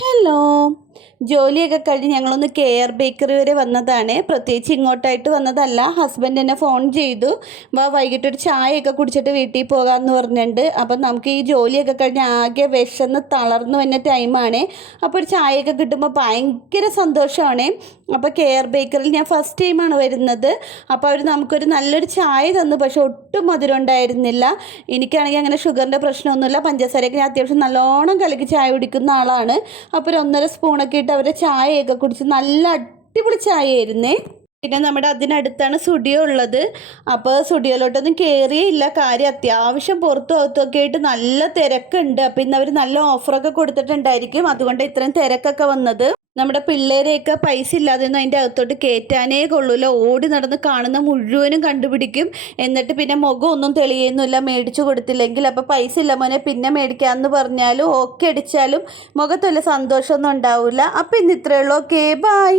Hello. ജോലിയൊക്കെ കഴിഞ്ഞ് ഞങ്ങളൊന്ന് കെയർ ബേക്കറി വരെ വന്നതാണ്. പ്രത്യേകിച്ച് ഇങ്ങോട്ടായിട്ട് വന്നതല്ല. ഹസ്ബൻഡ് എന്നെ ഫോൺ ചെയ്തു, വൈകിട്ടൊരു ചായയൊക്കെ കുടിച്ചിട്ട് വീട്ടിൽ പോകാമെന്ന് പറഞ്ഞിട്ടുണ്ട്. അപ്പം നമുക്ക് ഈ ജോലിയൊക്കെ കഴിഞ്ഞ് ആകെ വിശന്ന് തളർന്നു വന്ന ടൈമാണ്. അപ്പോൾ ഒരു ചായയൊക്കെ കിട്ടുമ്പോൾ ഭയങ്കര സന്തോഷമാണ്. അപ്പോൾ കെയർ ബേക്കറിൽ ഞാൻ ഫസ്റ്റ് ടൈമാണ് വരുന്നത്. അപ്പോൾ അവർ നമുക്കൊരു നല്ലൊരു ചായ തന്നു, പക്ഷെ ഒട്ടും മധുരം ഉണ്ടായിരുന്നില്ല. എനിക്കാണെങ്കിൽ അങ്ങനെ ഷുഗറിൻ്റെ പ്രശ്നമൊന്നുമില്ല. പഞ്ചസാരയൊക്കെ ഞാൻ അത്യാവശ്യം നല്ലോണം കലക്കി ചായ കുടിക്കുന്ന ആളാണ്. അപ്പോൾ ഒരു 1.5 സ്പൂണൊക്കെ ഇട്ട് അവരെ ചായയൊക്കെ കുടിച്ച് നല്ല അടിപൊളി ചായയായിരുന്നേ. പിന്നെ നമ്മുടെ അതിനടുത്താണ് സ്റ്റുഡിയോ ഉള്ളത്. അപ്പോൾ സ്റ്റുഡിയോയിലോട്ടൊന്നും കയറിയില്ല. കാര്യം അത്യാവശ്യം പുറത്തും അകത്തുമൊക്കെ ആയിട്ട് നല്ല തിരക്കുണ്ട്. അപ്പോൾ ഇന്ന് അവർ നല്ല ഓഫറൊക്കെ കൊടുത്തിട്ടുണ്ടായിരിക്കും, അതുകൊണ്ട് ഇത്രയും തിരക്കൊക്കെ വന്നത്. നമ്മുടെ പിള്ളേരെയൊക്കെ പൈസ ഇല്ലാതെയൊന്നും അതിൻ്റെ അകത്തോട്ട് കയറ്റാനേ കൊള്ളൂല. ഓടി നടന്ന് കാണുന്ന മുഴുവനും കണ്ടുപിടിക്കും. എന്നിട്ട് പിന്നെ മുഖം ഒന്നും തെളിയുന്നില്ല മേടിച്ചു കൊടുത്തില്ലെങ്കിൽ. അപ്പോൾ പൈസ ഇല്ല മോനെ പിന്നെ മേടിക്കാമെന്ന് പറഞ്ഞാലും ഓക്കെ അടിച്ചാലും മുഖത്ത് വലിയ സന്തോഷമൊന്നും ഉണ്ടാവില്ല. അപ്പോൾ ഇന്ന് ഇത്രയേ ഉള്ളൂ. Okay, by.